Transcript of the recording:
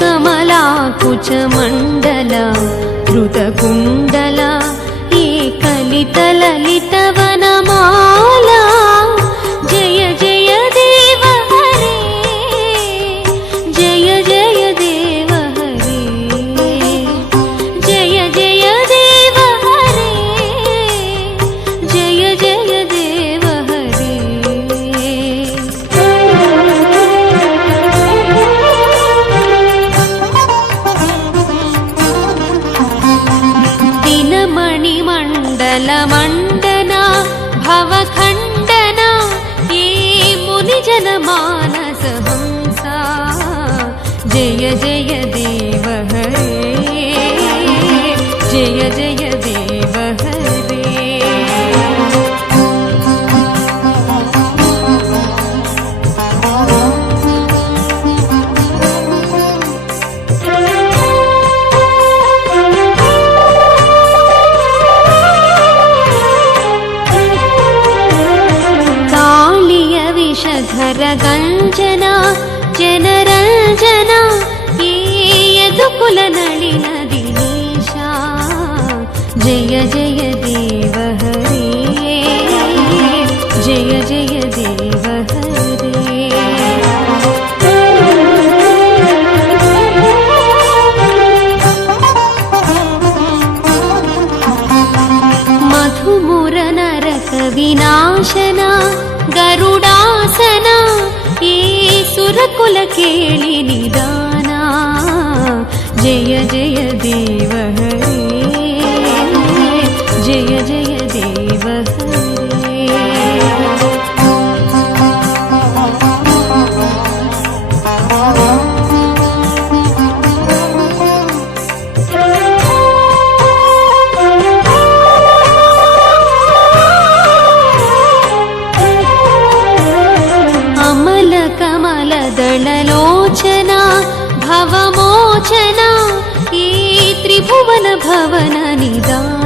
कमलाकुचमण्डल धृतकुण्डल एकलितललितवनमाला जय जय देव हरे जय जय देव हरे जय जय देव हरे जय जय देव हरे दिनमणिमण्डलमण्डना भवखण्डना ये मुनिजनमानसहंसा जय जय देव हरे जय जय देव हरे विषधर गञ्जना जनरञ्जना ये यदुकुल नलिन दिनेशा जय जय देव हरे जय जय देव हरे मधुमुर नरक विनाशना गरुडासना ये सुरकुल केळि निदाना जय जय देव हरे जय जय देव हरे कमलदललोचना भवमोचना ये त्रिभुवन भवन निदाना